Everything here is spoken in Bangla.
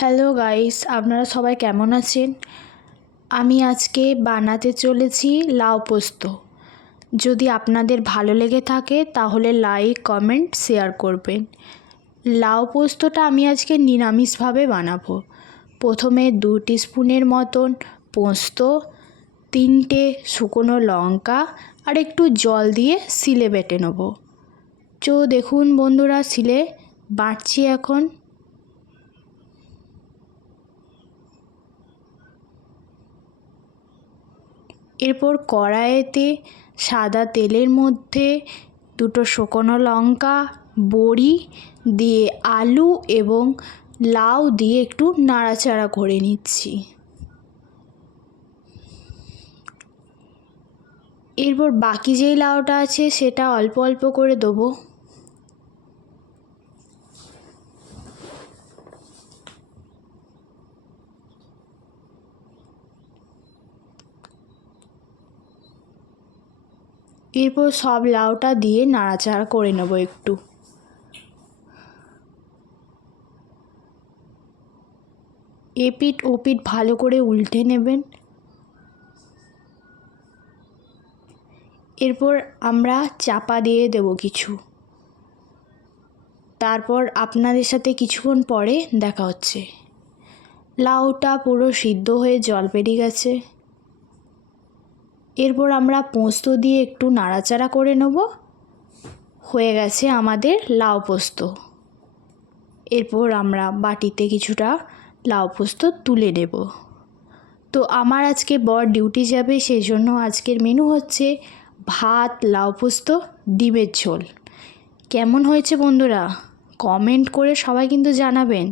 হ্যালো গাইস, আপনারা সবাই কেমন আছেন? আমি আজকে বানাতে চলেছি লাউ পোস্ত। যদি আপনাদের ভালো লেগে থাকে তাহলে লাইক, কমেন্ট, শেয়ার করবেন। লাউ পোস্তটা আমি আজকে নিরামিষভাবে বানাবো। প্রথমে 2 টিস্পুনের মতন পোস্ত, 3টে শুকনো লঙ্কা আর একটু জল দিয়ে শিলে বেটে নেব। দেখুন বন্ধুরা, শিলে বাটছি এখন। এরপর কড়াইতে সাদা তেলের মধ্যে 2টো শুকনো লঙ্কা, বড়ি দিয়ে আলু এবং লাউ দিয়ে একটু নাড়াচাড়া করে নিচ্ছি। এরপর বাকি যেই লাউটা আছে সেটা অল্প অল্প করে দেবো। এরপর সব লাউটা দিয়ে নাড়াচাড়া করে নেব একটু। এপিঠ ওপিঠ ভালো করে উল্টে নেবেন। এরপর আমরা চাপা দিয়ে দেব কিছু। তারপর আপনাদের সাথে কিছুক্ষণ পরে দেখা হচ্ছে। লাউটা পুরো সিদ্ধ হয়ে জল বেরিয়ে গেছে। এরপর আমরা পোস্ত দিয়ে একটু নাড়াচাড়া করে নেব। হয়ে গেছে আমাদের লাউ পোস্ত। এরপর আমরা বাটিতে কিছুটা লাউ পোস্ত তুলে নেব। তো আমার আজকে বর ডিউটি যাবে, সেই জন্য আজকের মেনু হচ্ছে ভাত, লাউ পোস্ত, ডিমের ঝোল। কেমন হয়েছে বন্ধুরা? কমেন্ট করে সবাই কিন্তু জানাবেন।